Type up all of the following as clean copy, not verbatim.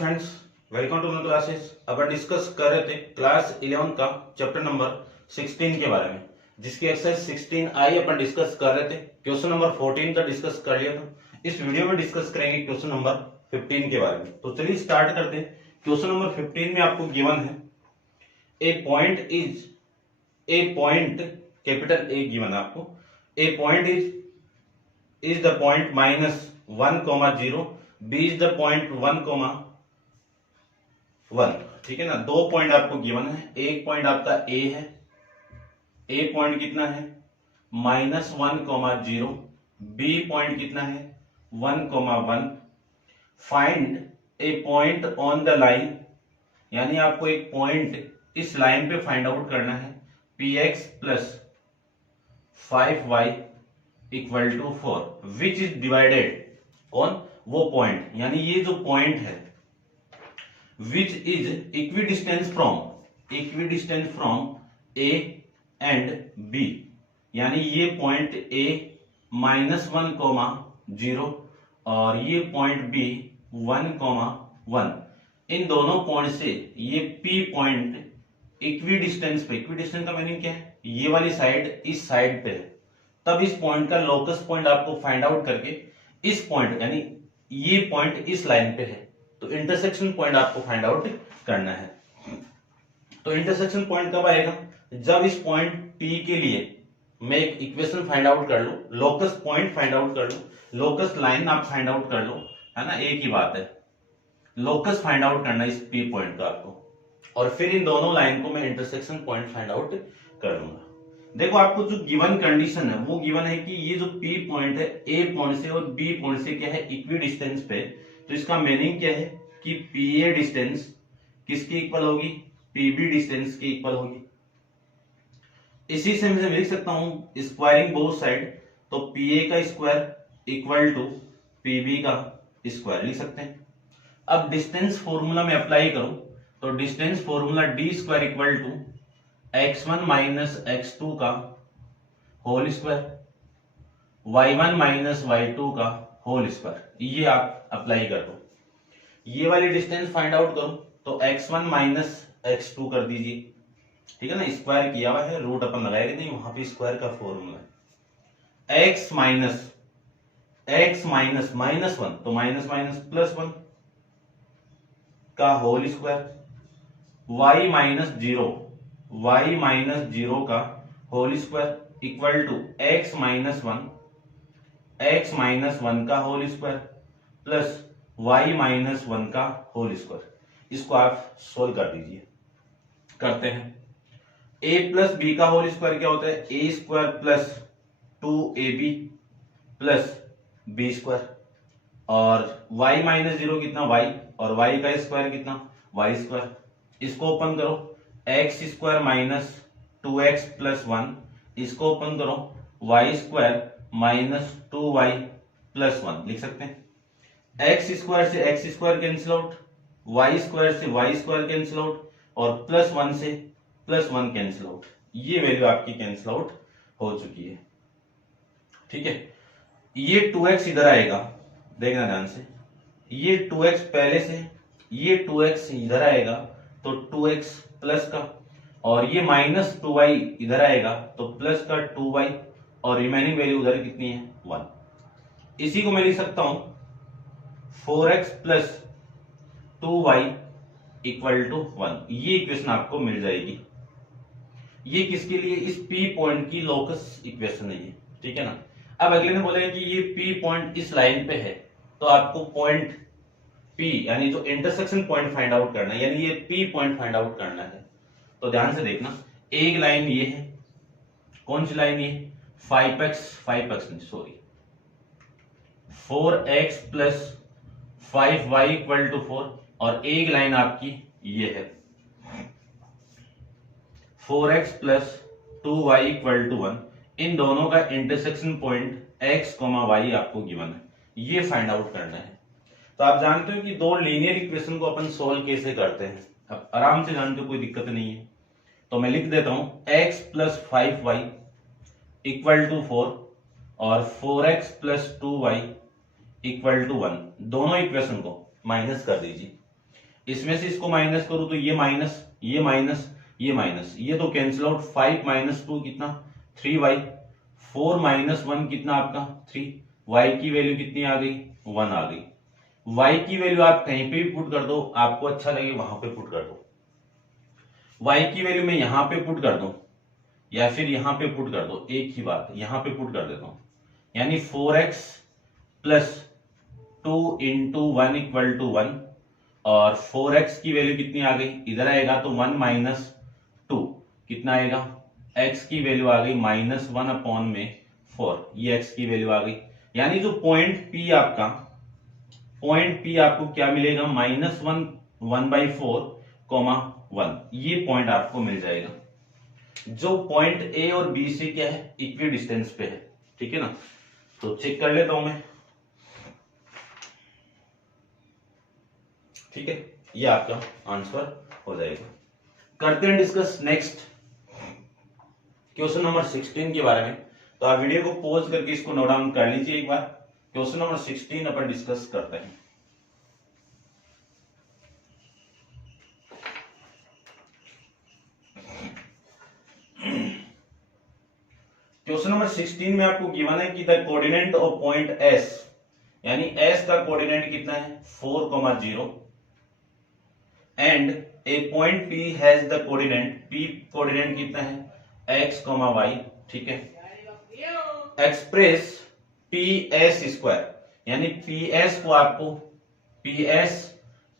Friends, welcome to my classes. अपन discuss कर रहे थे क्लास 11 का चैप्टर नंबर 16 के बारे में, जिसकी एक्सरसाइज 16 आई अपन डिस्कस कर रहे थे। क्वेश्चन नंबर 14 का डिस्कस कर लिया था। इस वीडियो में डिस्कस करेंगे क्वेश्चन नंबर 15 के बारे में। तो चलिए स्टार्ट करते हैं। क्वेश्चन नंबर 15 में आपको गिवन है A point capital A given है आपको। A point is the point -1, 0, B is the point 1, ठीक है ना। दो पॉइंट आपको गिवन है। एक पॉइंट आपका ए है, ए पॉइंट कितना है -1, 0, बी पॉइंट कितना है 1, 1। Find A point on the line, यानी आपको एक पॉइंट इस लाइन पे फाइंड आउट करना है। px + 5y = 4 which is divided, कौन, वो पॉइंट, यानी ये जो पॉइंट है which is equidistance from a and b, यानी ये पॉइंट a -1, 0 और ये पॉइंट b 1, 1। इन दोनों पॉइंट से ये p पॉइंट इक्विडिस्टेंस पे, इक्विडिस्टेंस का मीनिंग क्या है, ये वाली साइड इस साइड पे है, तब इस पॉइंट का लोकस पॉइंट आपको फाइंड आउट करके इस पॉइंट, यानी ये पॉइंट इस लाइन पे है, तो इंटरसेक्शन पॉइंट आपको फाइंड आउट करना है। तो इंटरसेक्शन पॉइंट कब आएगा, जब इस पॉइंट P के लिए मैं एक इक्वेशन फाइंड आउट कर लूं, लोकस पॉइंट फाइंड आउट कर लूं, लोकस लाइन आप फाइंड आउट कर लो, है ना, एक ही बात है। लोकस फाइंड आउट करना इस P पॉइंट का आपको, और फिर इन दोनों लाइन को मैं इंटरसेक्शन पॉइंट फाइंड आउट कर लूंगा। देखो आपको जो गिवन कंडीशन है वो गिवन है कि ये जो P पॉइंट है A पॉइंट से और B पॉइंट से क्या है, इक्वी डिस्टेंस पे। तो इसका मीनिंग क्या है कि PA डिस्टेंस किसकी इक्वल होगी, PB डिस्टेंस की इक्वल होगी। इसी से मैं लिख सकता हूं स्क्वायरिंग बोथ साइड, तो PA का स्क्वायर इक्वल टू PB का स्क्वायर लिख सकते हैं। अब डिस्टेंस फॉर्मूला में अप्लाई करूं तो distance formula d² equal to x1 - x2 का होल स्क्वायर, y1 - y2 का होल स्क्वायर, ये आप अप्लाई कर दो। ये वाली डिस्टेंस फाइंड आउट करो तो x1 - x2 कर दीजिए, ठीक है ना, स्क्वायर किया हुआ है, रूट अपन लगाएंगे नहीं, वहां पे स्क्वायर का फॉर्मूला है। x माइनस -1 तो -1 का होल स्क्वायर, y - 0 का whole square equal to x - 1 का होल स्क्वायर प्लस y - 1 का होल स्क्वायर। इसको आप सोल्व कर दीजिए। करते हैं। a + b का होल स्क्वायर क्या होता है, a² + 2ab + b², और y - 0 कितना y, और y का स्क्वायर कितना y²। इसको ओपन करो, x² - 2x + 1, इसको ओपन करो, y² - 2y + 1 लिख सकते हैं। x² से x² कैंसिल आउट, y² से y² कैंसिल आउट, और +1 से +1 कैंसिल आउट। ये वैल्यू आपकी कैंसिल आउट हो चुकी है, ठीक है। ये 2x इधर आएगा, देखना ध्यान से, ये 2x पहले से, ये 2x इधर आएगा तो 2x प्लस का, और ये -2y इधर आएगा तो प्लस का 2y, और रिमेनिंग वैल्यू उधर कितनी है 1। इसी को मैं लिख सकता हूं 4x + 2y = 1। ये इक्वेशन आपको मिल जाएगी। ये किसके लिए, इस P पॉइंट की लोकस इक्वेशन है ये, ठीक है ना। अब अगले ने बोला है कि ये P पॉइंट इस लाइन पे है, तो आपको पॉइंट P यानी जो इंटरसेक्शन पॉइंट फाइंड आउट करना है, यानी ये P पॉइंट फाइंड आउट करना है। तो ध्यान से देखना, एक लाइन ये है, कौन सी लाइन ये, 4x + 5y = 4, और एक लाइन आपकी ये है 4x + 2y = 1। इन दोनों का इंटरसेक्शन पॉइंट x, y आपको गिवन है, ये फाइंड आउट करना है। तो आप जानते हो कि दो लीनियर इक्वेशन को अपन सोल्व कैसे करते हैं, अब आराम से जानते हो, कोई दिक्कत नहीं है। तो मैं लिख देता हूं x + 5y = 4 और 4x + 2y = 1, दोनों इक्वेशन को माइनस कर दीजिए। इसमें से इसको माइनस करूं तो ये माइनस, ये माइनस, ये माइनस, ये तो कैंसिल आउट। 5 माइनस 2 कितना 3y, 4 माइनस 1 कितना आपका 3, y की वैल्यू कितनी आ गई 1 आ गई। y की वैल्यू आप कहीं पे भी पुट कर दो, आपको अच्छा लगे वहां पे पुट कर दो। y की वैल्यू मैं यहां पे पुट कर दूं या फिर यहां पे पुट कर दो, एक ही बात, यहां पे पुट कर देता हूं, यानी 4x plus 2 into 1 equal to 1, और 4x की वैल्यू कितनी आ गई, इधर आएगा तो 1 माइनस 2 कितना आएगा, x की वैल्यू आ गई माइनस 1 अपॉन में 4, ये x की वैल्यू आ गई। यानी जो पॉइंट P आपका, पॉइंट P आपको क्या मिलेगा, माइनस 1 1/4 कॉमा 1, ये पॉइंट आपको मिल जाएगा जो पॉइंट A और B से क्या है, इक्वी डिस्टेंस पे है। ठीक है ना, तो चेक कर लेता हूं मैं। ठीक है, ये आपका आंसर हो जाएगा। करते हैं डिस्कस नेक्स्ट क्वेश्चन नंबर 16 के बारे में। तो आप वीडियो को पॉज करके इसको नोट डाउन कर लीजिए एक बार। क्वेश्चन नंबर 16 अपन डिस्कस करते हैं। क्वेश्चन नंबर 16 में आपको गिवन है कि the coordinate of point S, यानी S का कोऑर्डिनेट कितना है 4,0 and A point P has the coordinate, P coordinate कितना है x, y। ठीक है, एक्सप्रेस PS स्क्वायर, यानी PS को आपको, PS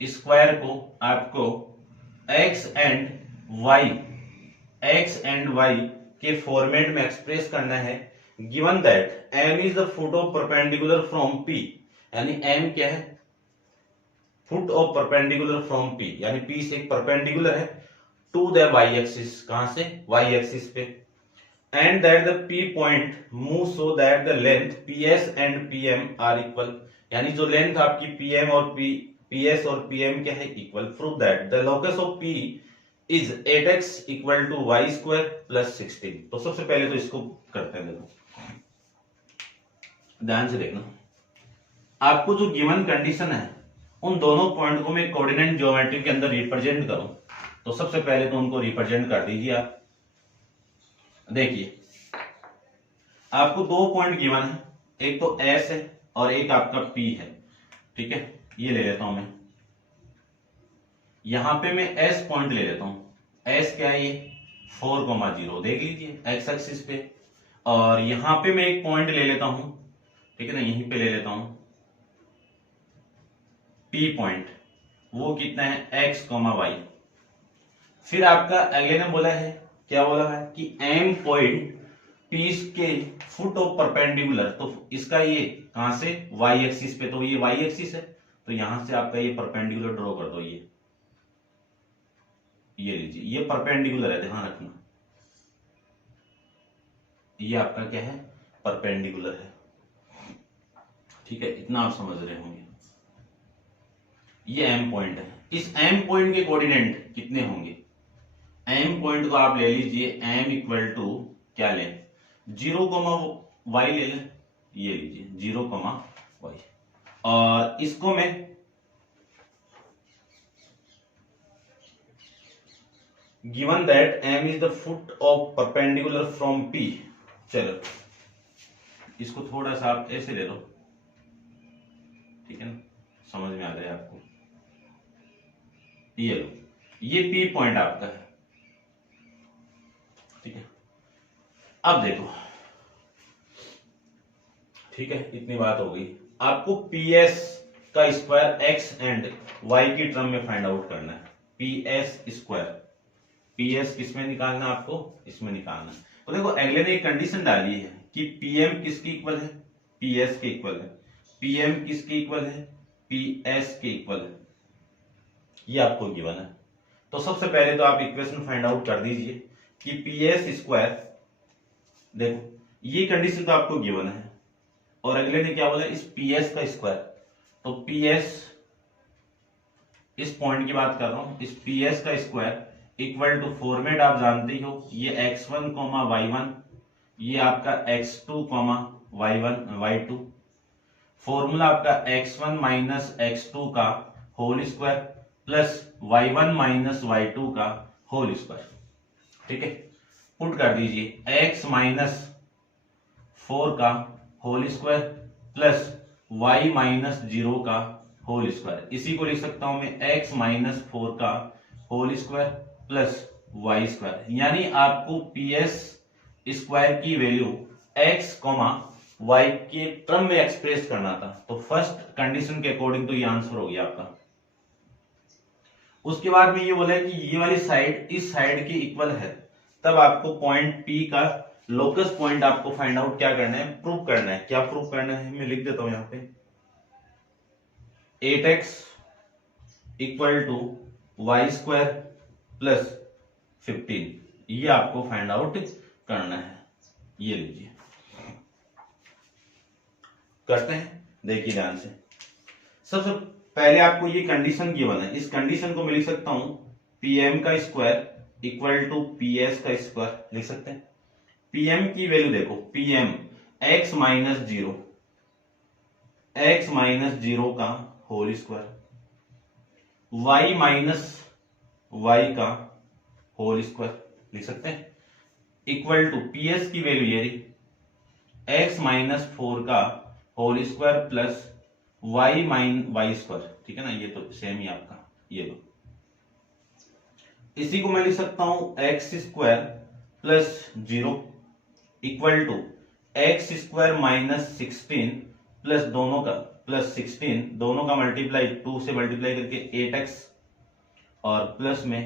स्क्वायर को आपको x एंड y के फॉर्मेट में एक्सप्रेस करना है। Given that m is the foot of perpendicular from P, यानी m क्या है, foot of perpendicular from P, यानी P से परपेंडिकुलर है टू द y एक्सिस, कहां से y एक्सिस पे, and that the P point move so that the length PS and PM are equal, यानी जो लेंथ आपकी PM और PS और PM क्या है equal. Prove that the locus of P is 8x equal to y square plus 16। तो सबसे पहले तो इसको करते हैं, देखो ध्यान से देखना, आपको जो गिवन कंडीशन है उन दोनों पॉइंट को मैं कोऑर्डिनेट ज्योमेट्री के अंदर रिप्रेजेंट करूं, तो सबसे पहले तो उनको रिप्रेजेंट कर दीजिए आप। देखिए आपको दो पॉइंट गिवन है, एक तो S है और एक आपका P है। ठीक है, ये ले लेता हूं मैं, यहां पे मैं S पॉइंट ले लेता हूं। S क्या है, ये 4,0 देख लीजिए x एक्सिस पे, और यहां पे मैं एक पॉइंट ले लेता हूं, ठीक है ना, यहीं पे ले लेता हूं P पॉइंट, वो कितना है x, y। फिर आपका अगले ने बोला है, क्या बोला है कि M पॉइंट P के फुट ऑफ परपेंडिकुलर, तो इसका ये कहां से y एक्सिस पे, तो ये y एक्सिस है, तो यहां से आपका ये परपेंडिकुलर ड्रॉ कर दो, ये लीजिए, ये परपेंडिकुलर है, ध्यान रखना, ये आपका क्या है परपेंडिकुलर है। ठीक है, इतना आप समझ रहे होंगे। ये M पॉइंट है, इस M पॉइंट के कोऑर्डिनेट कितने होंगे, M पॉइंट को आप ले लीजिए M इक्वल टू क्या लें, 0,y ले लें, ये लीजिए 0,y, और इसको मैं given that M is the foot of perpendicular from P, चलो इसको थोड़ा सा आप ऐसे ले लो, ठीक है ना, समझ में आ जाए आपको। ये लो, ये P पॉइंट आपका है। ठीक है, अब देखो, ठीक है, इतनी बात हो गई। आपको PS का स्क्वायर x एंड y की टर्म में फाइंड आउट करना है। PS स्क्वायर, PS किसमें निकालना है आपको, इसमें निकालना है। तो देखो अगले ने एक कंडीशन डाली है कि PM किसके इक्वल है, PS के इक्वल है, PM किसके इक्वल है, PS के इक्वल है, ये आपको गिवन है। तो सबसे पहले तो आप इक्वेशन फाइंड आउट कर दीजिए कि PS स्क्वायर, देखो ये कंडीशन तो आपको गिवन है, और अगले ने क्या बोला, इस PS का स्क्वायर, तो PS इस पॉइंट की बात कर रहा हूं, इस PS का स्क्वायर इक्वल टू फॉर्मेट आप जानते ही हो, ये x1, y1, ये आपका x2, y2, फॉर्मूला आपका x1 माइनस x2 का whole square plus y1 minus y2 का होल स्क्वायर। ठीक है, पुट कर दीजिए x माइनस 4 का whole square plus y minus 0 का होल स्क्वायर। इसी को लिख सकता हूं मैं x माइनस 4 का whole square plus y square. यानी आपको PS स्क्वायर की वैल्यू x y के टर्म में एक्सप्रेस करना था, तो फर्स्ट कंडीशन के अकॉर्डिंग तो ये आंसर हो गया आपका। उसके बाद में ये बोला है कि ये वाली साइड इस साइड के इक्वल है, तब आपको पॉइंट P का लोकस पॉइंट आपको फाइंड आउट क्या करना है, प्रूव करना है। क्या प्रूव करना है, मैं लिख देता हूं यहां पे 8x equal to y square plus 15, ये आपको फाइंड आउट करना है। ये लीजिए, करते हैं, देखिए ध्यान से। सबसे पहले आपको ये कंडीशन गिवन है, इस कंडीशन को मैं लिख सकता हूं pm का स्क्वायर इक्वल टू ps का स्क्वायर लिख सकते हैं। pm की वैल्यू देखो, pm x माइनस जीरो का whole square, y minus y का होल स्क्वायर लिख सकते हैं, इक्वल टू ps की वैल्यू ये रही x माइनस 4 का whole square plus y square. ठीक है ना, ये तो सेम ही आपका ये दो। इसी को मैं लिख सकता हूं x square plus 0 equal to x square minus 16 plus दोनों का प्लस 16 दोनों का मल्टीप्लाई 2 से मल्टीप्लाई करके 8x और प्लस में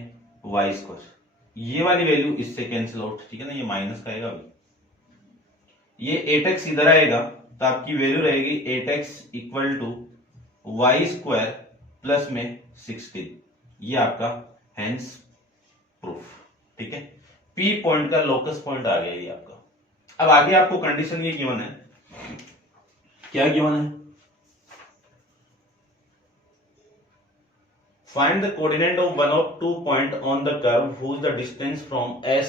y स्क्वायर। ये वाली वैल्यू इससे कैंसिल आउट। ठीक है ना, ये माइनस का आएगा, ये 8x इधर आएगा तो आपकी वैल्यू रहेगी 8x equal to y square plus में 16। ये आपका हेंस प्रूफ। ठीक है, P पॉइंट का लोकस पॉइंट आ गया ये आपका। अब आगे आपको कंडीशन ये गिवन है, क्या गिवन है, find the coordinate of one of two point on the curve whose the distance from S,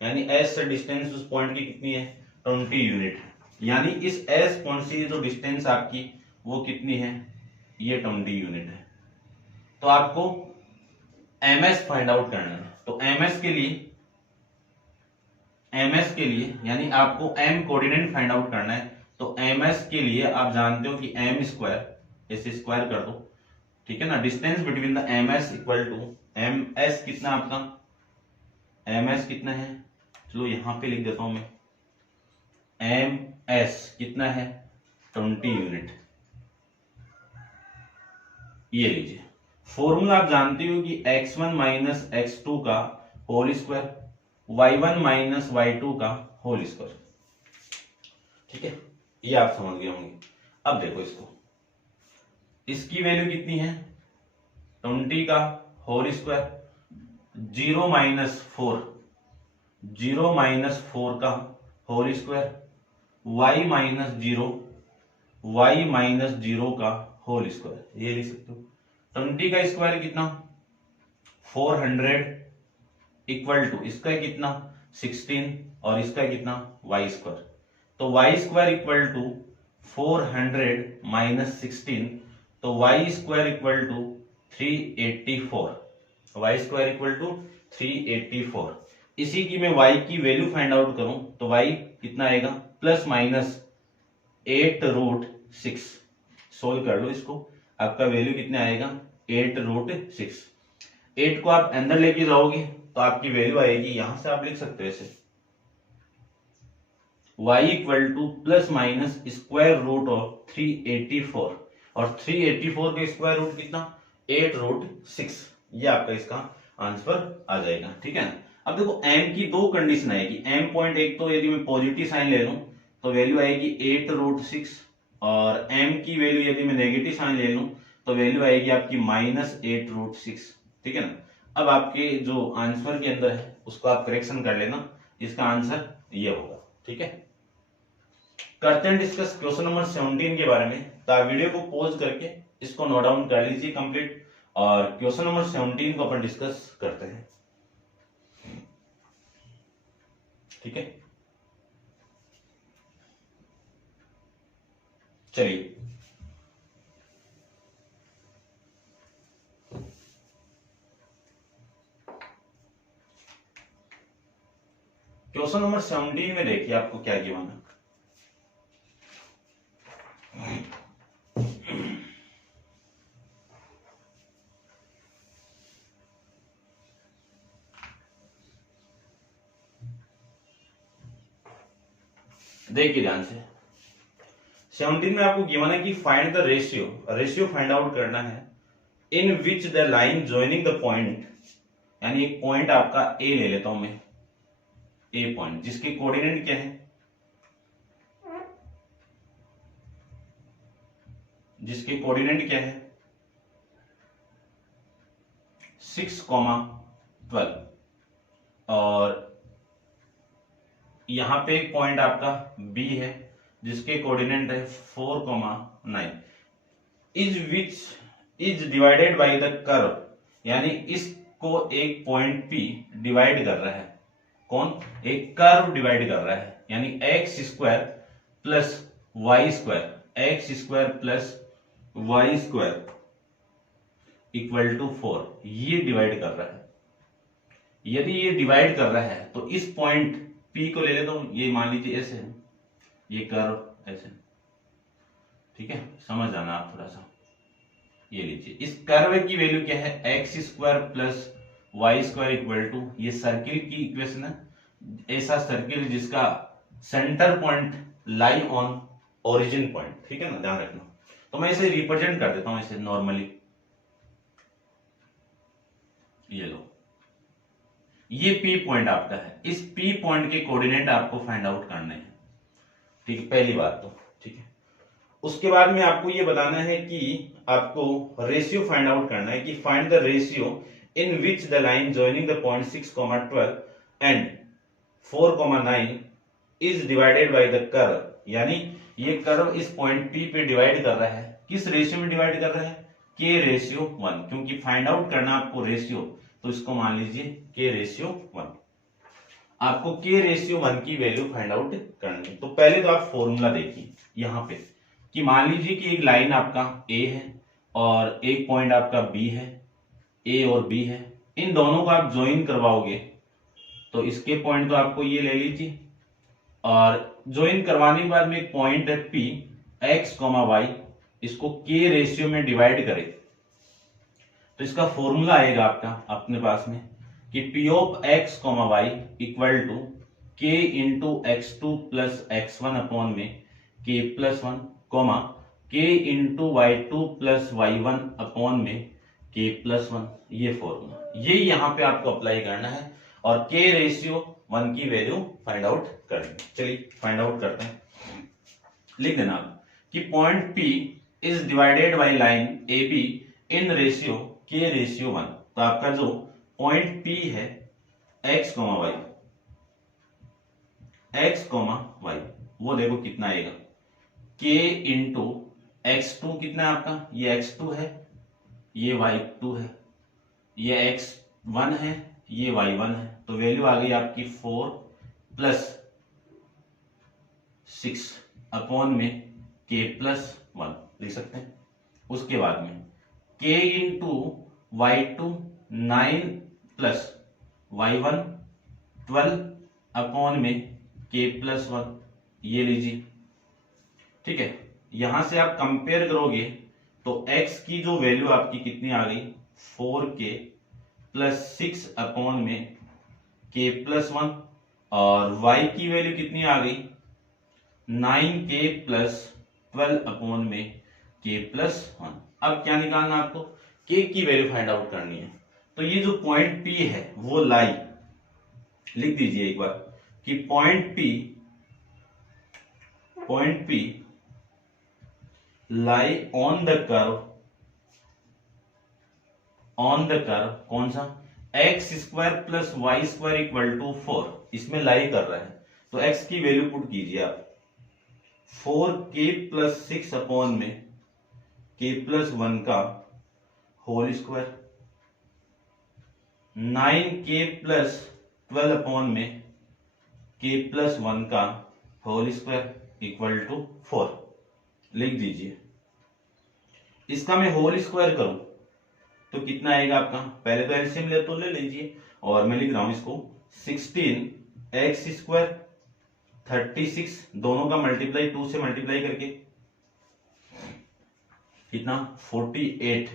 यानी S से डिस्टेंस उस पॉइंट की कितनी है 20 यूनिट। यानी इस S पॉइंट से जो डिस्टेंस आपकी वो कितनी है, ये 20 यूनिट है। तो आपको MS फाइंड आउट करना है। तो MS के लिए यानी आपको M कोऑर्डिनेट फाइंड आउट करना है। तो MS के लिए आप जानते हो कि M स्क्वायर, इसे स्क्वायर कर दो। ठीक है ना, distance between the MS equal to MS कितना आपका, MS कितना है, चलो यहां पे लिख देता हूं मैं, MS कितना है 20 यूनिट। ये लीजिए, फॉर्मूला आप जानते हो कि x1 माइनस x2 का whole square, y1 minus y2 का होल स्क्वायर। ठीक है, ये आप समझ गए होंगे। अब देखो इसको, इसकी वैल्यू कितनी है 20 का होल स्क्वायर, 0 माइनस 4 का होल स्क्वायर, y माइनस 0 का होल स्क्वायर। ये लिख सकते हो 20 का स्क्वायर कितना 400 इक्वल टू इसका कितना 16 और इसका कितना y स्क्वायर। तो y square equal to 400 minus 16, तो y square equal to 384, y square equal to 384। इसी की मैं y की वैल्यू फाइंड आउट करूं तो y कितना आएगा प्लस माइनस 8√6। सोल्व कर लो इसको, आपका वैल्यू कितने आएगा 8√6। 8 को आप अंदर लेके जाओगे तो आपकी वैल्यू आएगी, यहां से आप लिख सकते हो ऐसे y equal to plus minus square root of 384, और 384 का स्क्वायर रूट कितना 8√6। ये आपका इसका आंसर आ जाएगा। ठीक है ना, अब देखो m की दो कंडीशन आएगी। m पॉइंट एक तो यदि मैं पॉजिटिव साइन ले लूं तो वैल्यू आएगी 8√6, और m की वैल्यू यदि मैं नेगेटिव साइन ले लूं तो वैल्यू आएगी आपकी माइनस 8√6। ठीक है ना, अब आपके जो आंसर के अंदर है उसको आप करेक्शन कर लेना, इसका आंसर ये होगा। ठीक है, करते हैं डिस्कस क्वेश्चन नंबर 17 के बारे में। तो आप वीडियो को पॉज करके इसको नोट डाउन कर लीजिए कंप्लीट, और क्वेश्चन नंबर 17 को अपन डिस्कस करते हैं। ठीक है, चलिए क्वेश्चन नंबर 17 में देखिए आपको क्या गिवन है। देखिए ध्यान से, 17 में आपको गिवन है कि find the ratio find out करना है in which the line joining the point, यानी एक पॉइंट आपका ए ले लेता हूं मैं, ए पॉइंट जिसके कोऑर्डिनेट क्या है, जिसके कोऑर्डिनेट क्या है 6,12, और यहां पे एक पॉइंट आपका बी है जिसके कोऑर्डिनेट है 4,9, is which is divided by the curve, यानी इसको एक पॉइंट पी डिवाइड कर रहा है, कौन, एक कर्व डिवाइड कर रहा है, यानी x square plus y square, x square plus y square equal to 4, ये डिवाइड कर रहा है। यदि ये डिवाइड कर रहा है तो इस पॉइंट P को ले लेता हूं, ये मान लीजिए ऐसे है, ये कर्व ऐसे, ठीक है, समझ जाना आप थोड़ा सा। ये लीजिए, इस कर्व की वैल्यू क्या है, x square plus y square equal to, ये सर्किल की इक्वेशन है, ऐसा सर्किल जिसका centre point lie on origin point, ठीक है ना, ध्यान रखना। तो मैं इसे रिप्रेजेंट कर देता हूं इसे नॉर्मली, ये लो, ये P पॉइंट आपका है, इस P पॉइंट के कोऑर्डिनेट आपको फाइंड आउट करने हैं, ठीक है, पहली बात तो, ठीक है। उसके बाद में आपको ये बताना है कि आपको रेशियो फाइंड आउट करना है कि find the ratio in which the line joining the point 6,12 and 4,9 is divided by the curve, यानी ये कर्व इस पॉइंट P पे डिवाइड कर रहा है, किस रेशियो में डिवाइड कर रहा है, K रेशियो 1, क्योंकि फाइंड आउट करना आपको रेशियो, तो इसको मान लीजिए K रेशियो 1, आपको K रेशियो 1 की वैल्यू फाइंड आउट करनी है। तो पहले तो आप फॉर्मूला देखिए यहां पे कि मान लीजिए कि एक लाइन आपका A है और एक पॉइंट आपका B है, A और B है, इन दोनों को आप ज्वाइन करवाओगे तो इसके पॉइंट तो आपको ये ले लीजिए, और ज्वाइन करवाने के बाद में एक पॉइंट है P, x, y, इसको K रेशियो में डिवाइड करें तो इसका फॉर्मूला आएगा आपका अपने पास में कि P of x, y equal to K into x2 plus x1 upon में K plus 1, K into y2 plus y1 upon में K प्लस 1, ये फॉर्मूला, ये यहां पे आपको अप्लाई करना है और K रेशियो 1 की वैल्यू फाइंड आउट करनी है। चलिए फाइंड आउट करते हैं, लिख देना आप कि point P is divided by line AB in ratio K ratio 1, तो आपका जो पॉइंट P है x, y, वो देखो कितना आएगा, K इंटू x2, कितना है आपका, ये x2 है, ये y2 है, ये x1 है, ये y1 है, तो वैल्यू आ गई आपकी 4 प्लस 6 अपॉन में K प्लस 1 लिख सकते हैं। उसके बाद में K into y2 9 plus y1 12 upon में K प्लस 1, ये लीजिए, ठीक है। यहां से आप कंपेयर करोगे तो x की जो वैल्यू आपकी कितनी आ गई, 4K प्लस 6 अपॉन में K प्लस 1, और y की वैल्यू कितनी आ गई, 9K प्लस 12 अपॉन में K प्लस 1। अब क्या निकालना आपको, K की वैल्यू फाइंड आउट करनी है। तो ये जो पॉइंट P है वो लाई, लिख दीजिए एक बार कि point P lie on the curve, कौन सा, x square plus y square equal to 4, इसमें लाई कर रहा है, तो x की वैल्यू पुट कीजिए आप, 4K प्लस 6 अपॉन में K प्लस 1 का whole square, 9K plus 12 upon में K प्लस 1 का होल स्क्वायर इक्वल टू 4, लिख दीजिए। इसका मैं होल स्क्वायर करूं तो कितना आएगा आपका, पहले तो एलसीएम ले तो ले लीजिए, और मैं लिख रहा हूं इसको 16 एक्स स्क्वायर 36, दोनों का मल्टीप्लाई 2 से मल्टीप्लाई करके कितना 48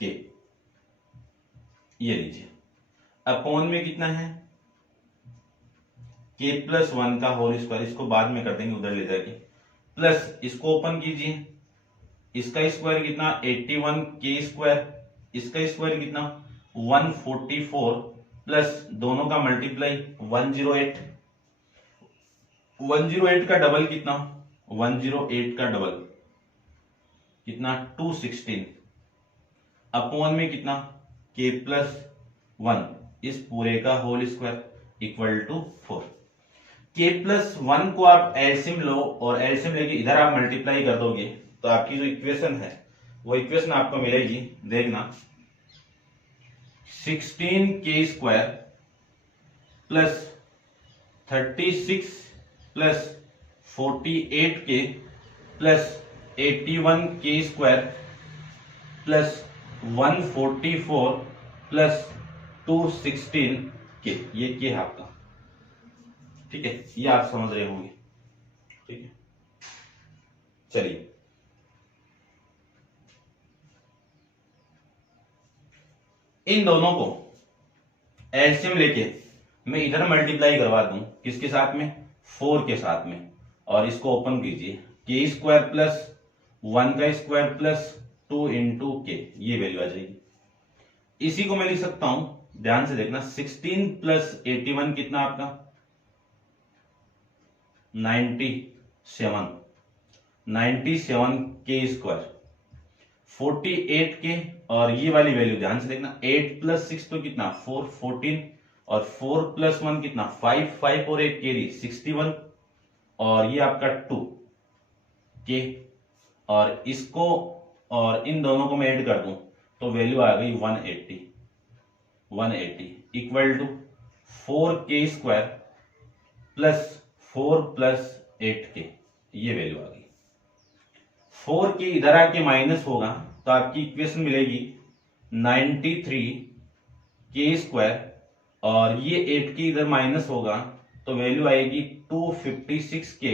के, ये लीजिए। अपॉन में कितना है k प्लस 1 का होल स्क्वायर, इसको बाद में कर देंगे उधर ले जाके, प्लस इसको ओपन कीजिए, इसका स्क्वायर कितना 81 k स्क्वायर, इसका स्क्वायर कितना 144, प्लस दोनों का मल्टीप्लाई 108 का डबल कितना 108 का डबल कितना 216, अपॉन में कितना k प्लस 1 इस पूरे का whole square equal to 4। k plus 1 को आप एलसीएम लो और एलसीएम लेके इधर आप मल्टीप्लाई कर दोगे तो आपकी जो इक्वेशन है वो इक्वेशन आपको मिलेगी, देखना 16k square plus 36 plus 48k plus 81k square plus 144 plus 216k, ये k है आपका, ठीक है, ये आप समझ रहे होंगे, ठीक है। चलिए इन दोनों को एलसीएम लेके मैं इधर मल्टीप्लाई करवा दूं, किसके साथ में 4 के साथ में, और इसको ओपन कीजिए, k स्क्वायर प्लस 1 का स्क्वायर प्लस 2 इंटू के, ये वैल्यू आ जाएगी। इसी को मैं लिख सकता हूं, ध्यान से देखना, 16 प्लस 81 कितना आपका 97 के स्क्वायर, 48 के, और ये वाली वैल्यू ध्यान से देखना 8 प्लस 6 तो कितना 4 14, और 4 प्लस 1 कितना 5 5 और 1 कैरी 61, और ये आपका 2 के, और इसको और इन दोनों को मैं ऐड कर दूं तो वैल्यू आ गई 180 equal to 4k square plus 4 plus 8k, ये वैल्यू आ गई। 4k इधर आके माइनस होगा तो आपकी इक्वेशन मिलेगी 93k स्क्वायर, और ये 8k इधर माइनस होगा तो वैल्यू आएगी 256k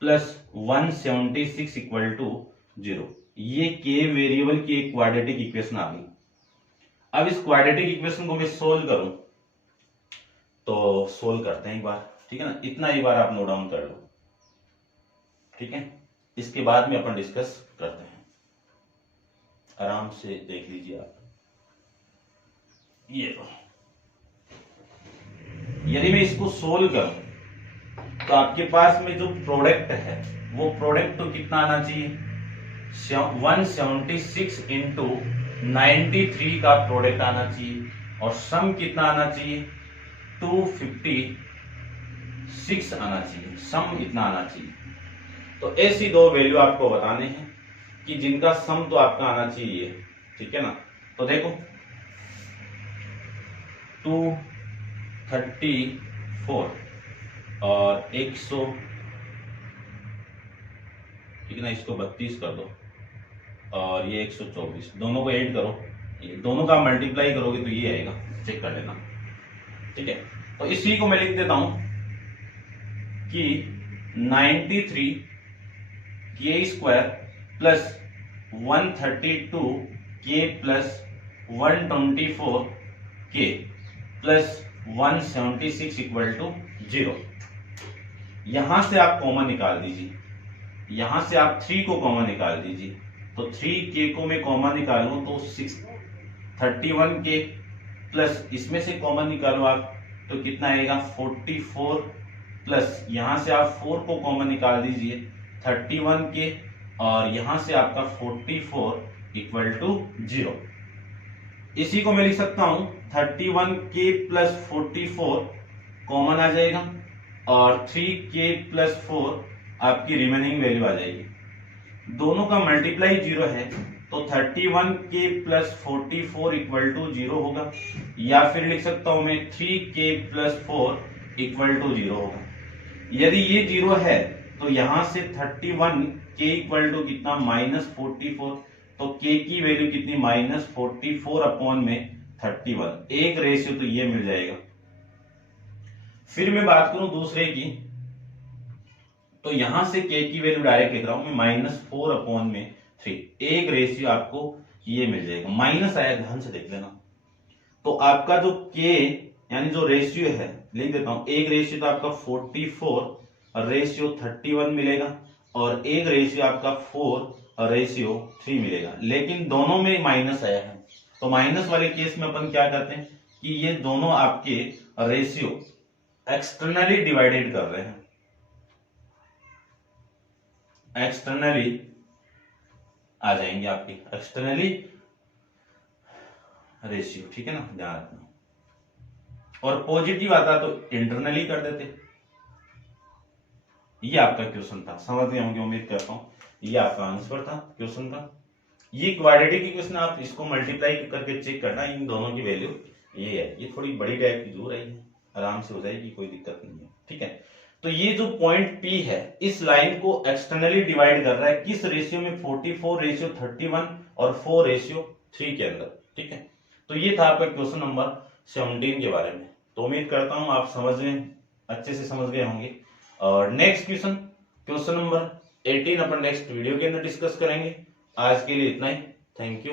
प्लस 176 इक्वल टू 0। ये k वेरिएबल की एक क्वाड्रेटिक इक्वेशन आ गई। अब इस क्वाड्रेटिक इक्वेशन को मैं सोल्व करूं तो सोल्व करते हैं एक बार, ठीक है ना, इतना एक बार आप नोट डाउन कर लो, ठीक है। इसके बाद में अपन डिस्कस करते हैं, आराम से देख लीजिए आप। ये यदि मैं इसको सोल्व करूं तो आपके पास में जो प्रोडक्ट है वो प्रोडक्ट तो कितना आना चाहिए 176 इंटू 93 का प्रोडक्ट आना चाहिए, और सम कितना आना चाहिए 256 आना चाहिए, सम इतना आना चाहिए। तो ऐसी दो वैल्यू आपको बताने हैं कि जिनका सम तो आपका आना चाहिए, ठीक है ना। तो देखो 234 और 100, ठीक है ना, इसको 32 कर दो, और ये 124, दोनों को ऐड करो, ये दोनों का मल्टीप्लाई करोगे तो ये आएगा, चेक कर लेना, ठीक है। तो इसी को मैं लिख देता हूं कि 93k square plus 132k plus 124k plus 176 equal to 0। यहां से आप कॉमन निकाल दीजिए, यहां से आप 3 को कॉमन निकाल दीजिए, तो 3k को मैं कॉमन निकालूं तो 31k प्लस इसमें से कॉमन निकालो आप तो कितना आएगा 44, प्लस यहां से आप 4 को कॉमन निकाल दीजिए 31k, और यहां से आपका 44 इक्वल टू 0। इसी को मैं लिख सकता हूं 31k प्लस 44 कॉमन आ जाएगा, और 3k प्लस 4 आपकी रिमेनिंग वैल्यू आ जाएगी। दोनों का मल्टीप्लाई 0 है तो 31k प्लस 44 इक्वल टू 0 होगा, या फिर लिख सकता हूं मैं 3k प्लस 4 इक्वल टू 0 होगा। यदि ये 0 है तो यहां से 31k इक्वल टू कितना -44, तो k की वैल्यू कितनी -44 अपॉन में 31, एक रेशियो तो ये मिल जाएगा। फिर मैं बात करूं दूसरे की, तो यहां से k की वैल्यू डायरेक्ट लिख रहा हूं मैं -4/3, एक रेशियो आपको ये मिल जाएगा। माइनस आया, ध्यान से देख लेना। तो आपका जो k यानी जो रेशियो है, लिख देता हूं, एक रेशियो तो आपका 44 और रेशियो 31 मिलेगा, और एक रेशियो आपका 4 और रेशियो 3 मिलेगा। लेकिन दोनों में माइनस आया है, तो माइनस वाले केस में अपन क्या करते हैं कि ये दोनों आपके रेशियो एक्सटर्नली डिवाइडेड कर रहे हैं, एक्सटर्नली आ जाएंगे आपके, एक्सटर्नली रेशियो, ठीक है ना, ध्यान रखना। और पॉजिटिव आता तो इंटरनली कर देते। ये आपका क्वेश्चन था, समझ गए होंगे उम्मीद करता हूं। ये आपका आंसर था क्वेश्चन का। ये क्वाड्रेटिक इक्वेशन, आप इसको मल्टीप्लाई करके चेक करना, इन दोनों की वैल्यू ये है। ये थोड़ी बड़ी टाइप की दूर है, आराम से हो जाएगी, कोई दिक्कत नहीं है, ठीक है। तो ये जो पॉइंट P है, इस लाइन को एक्सटर्नली डिवाइड कर रहा है किस रेशियो में, 44 रेशियो 31 और 4 रेशियो 3 के अंदर, ठीक है। तो ये था आपका क्वेश्चन नंबर 17 के बारे में। तो उम्मीद करता हूं आप समझ गए, अच्छे से समझ गए होंगे। और नेक्स्ट क्वेश्चन, क्वेश्चन नंबर 18 अपन नेक्स्ट वीडियो के अंदर डिस्कस करेंगे। आज के लिए इतना ही, थैंक यू।